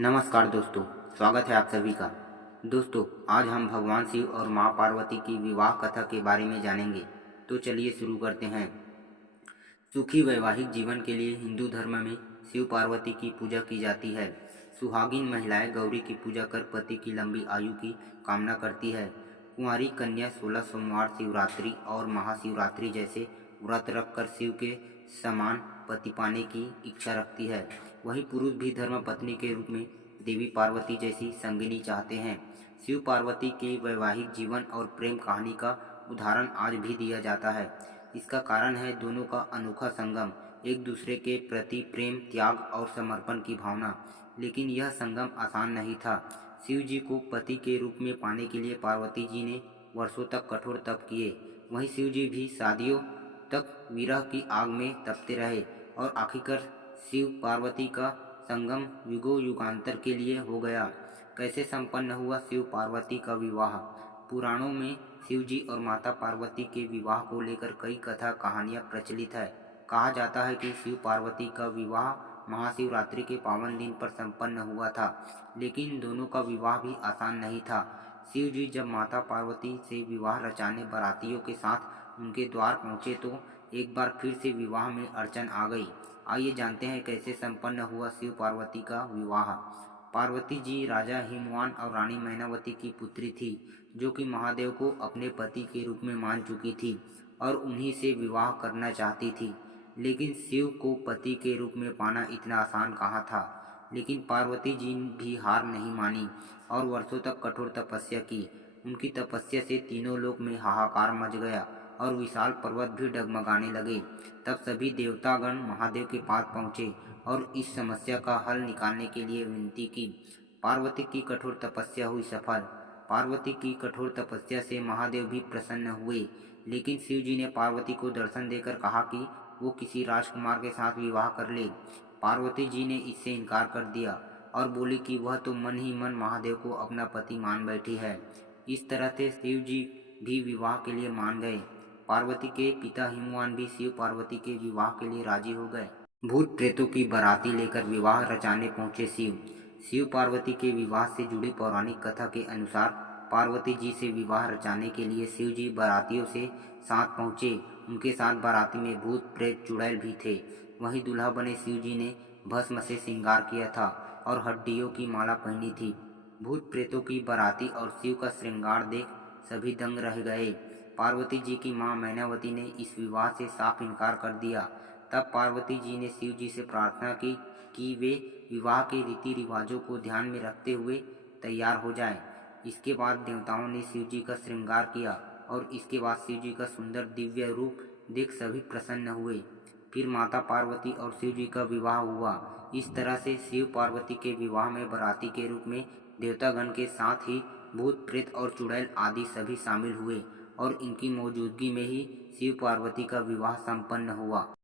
नमस्कार दोस्तों, स्वागत है आप सभी का। दोस्तों, आज हम भगवान शिव और माँ पार्वती की विवाह कथा के बारे में जानेंगे। तो चलिए शुरू करते हैं। सुखी वैवाहिक जीवन के लिए हिंदू धर्म में शिव पार्वती की पूजा की जाती है। सुहागिन महिलाएं गौरी की पूजा कर पति की लंबी आयु की कामना करती है। कुंवारी कन्या 16 सोमवार, शिवरात्रि और महाशिवरात्रि जैसे व्रत रखकर शिव के समान पति पाने की इच्छा रखती है। वहीं पुरुष भी धर्म पत्नी के रूप में देवी पार्वती जैसी संगिनी चाहते हैं। शिव पार्वती के वैवाहिक जीवन और प्रेम कहानी का उदाहरण आज भी दिया जाता है। इसका कारण है दोनों का अनोखा संगम, एक दूसरे के प्रति प्रेम, त्याग और समर्पण की भावना। लेकिन यह संगम आसान नहीं था। शिव जी को पति के रूप में पाने के लिए पार्वती जी ने वर्षों तक कठोर तप किए। वहीं शिव जी भी शादियों तक विरह की आग में तपते रहे और आखिरकार शिव पार्वती का संगम युगों युगांतर के लिए हो गया। कैसे संपन्न हुआ शिव पार्वती का विवाह? पुराणों में शिव जी और माता पार्वती के विवाह को लेकर कई कथा कहानियां प्रचलित है। कहा जाता है कि शिव पार्वती का विवाह महाशिवरात्रि के पावन दिन पर संपन्न हुआ था, लेकिन दोनों का विवाह भी आसान नहीं था। शिव जी जब माता पार्वती से विवाह रचाने बारातियों के साथ उनके द्वार पहुंचे तो एक बार फिर से विवाह में अड़चन आ गई। आइए जानते हैं कैसे संपन्न हुआ शिव पार्वती का विवाह। पार्वती जी राजा हिमवान और रानी मैनावती की पुत्री थी, जो कि महादेव को अपने पति के रूप में मान चुकी थी और उन्हीं से विवाह करना चाहती थी। लेकिन शिव को पति के रूप में पाना इतना आसान कहाँ था। लेकिन पार्वती जी भी हार नहीं मानी और वर्षों तक कठोर तपस्या की। उनकी तपस्या से तीनों लोक में हाहाकार मच गया और विशाल पर्वत भी डगमगाने लगे। तब सभी देवतागण महादेव के पास पहुँचे और इस समस्या का हल निकालने के लिए विनती की। पार्वती की कठोर तपस्या हुई सफल। पार्वती की कठोर तपस्या से महादेव भी प्रसन्न हुए, लेकिन शिव जी ने पार्वती को दर्शन देकर कहा कि वो किसी राजकुमार के साथ विवाह कर ले। पार्वती जी ने इससे इनकार कर दिया और बोली कि वह तो मन ही मन महादेव को अपना पति मान बैठी है। इस तरह से शिव जी भी विवाह के लिए मान गए। पार्वती के पिता हिमवान भी शिव पार्वती के विवाह के लिए राजी हो गए। भूत प्रेतों की बाराती लेकर विवाह रचाने पहुंचे शिव। शिव पार्वती के विवाह से जुड़ी पौराणिक कथा के अनुसार पार्वती जी से विवाह रचाने के लिए शिव जी बारातियों से साथ पहुंचे। उनके साथ बाराती में भूत प्रेत चुड़ैल भी थे। वहीं दूल्हा बने शिव जी ने भस्म से श्रृंगार किया था और हड्डियों की माला पहनी थी। भूत प्रेतों की बाराती और शिव का श्रृंगार देख सभी दंग रह गए। पार्वती जी की मां मैनावती ने इस विवाह से साफ इनकार कर दिया। तब पार्वती जी ने शिव जी से प्रार्थना की कि वे विवाह के रीति रिवाजों को ध्यान में रखते हुए तैयार हो जाएं। इसके बाद देवताओं ने शिव जी का श्रृंगार किया और इसके बाद शिव जी का सुंदर दिव्य रूप देख सभी प्रसन्न हुए। फिर माता पार्वती और शिव जी का विवाह हुआ। इस तरह से शिव पार्वती के विवाह में बाराती के रूप में देवतागण के साथ ही भूत प्रेत और चुड़ैल आदि सभी शामिल हुए और इनकी मौजूदगी में ही शिव पार्वती का विवाह संपन्न हुआ।